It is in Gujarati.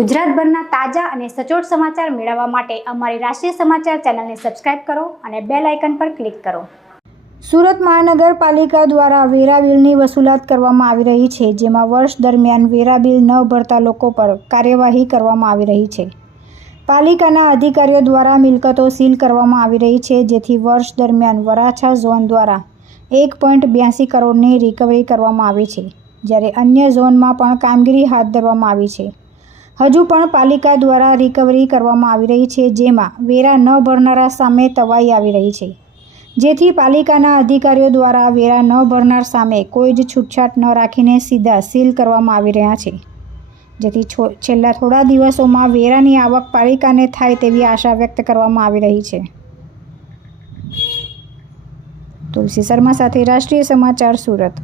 ગુજરાતભરના તાજા અને સચોટ સમાચાર મેળવવા માટે અમારી રાષ્ટ્રીય સમાચાર ચેનલને સબસ્ક્રાઇબ કરો અને બેલ આઇકન પર ક્લિક કરો। સુરત મહાનગરપાલિકા દ્વારા વેરા બિલની વસૂલાત કરવામાં આવી રહી છે, જેમાં વર્ષ દરમિયાન વેરા બિલ ન ભરતા લોકો પર કાર્યવાહી કરવામાં આવી રહી છે। પાલિકાના અધિકારીઓ દ્વારા મિલકતો સીલ કરવામાં આવી રહી છે, જેથી વર્ષ દરમિયાન વરાછા ઝોન દ્વારા 1.82 કરોડની રિકવરી કરવામાં આવી છે, જ્યારે અન્ય ઝોનમાં પણ કામગીરી હાથ ધરવામાં આવી છે। હજુ પણ પાલિકા દ્વારા રિકવરી કરવામાં આવી રહી છે, જેમાં વેરા ન ભરનારા સામે તવાઈ આવી રહી છે, જેથી પાલિકાના અધિકારીઓ દ્વારા વેરા ન ભરનાર સામે કોઈ જ છૂટછાટ ન રાખીને સીધા સીલ કરવામાં આવી રહ્યા છે, જેથી છેલ્લા થોડા દિવસોમાં વેરાની આવક પાલિકાને થાય તેવી આશા વ્યક્ત કરવામાં આવી રહી છે। તુલસી શર્મા સાથે રાષ્ટ્રીય સમાચાર, સુરત।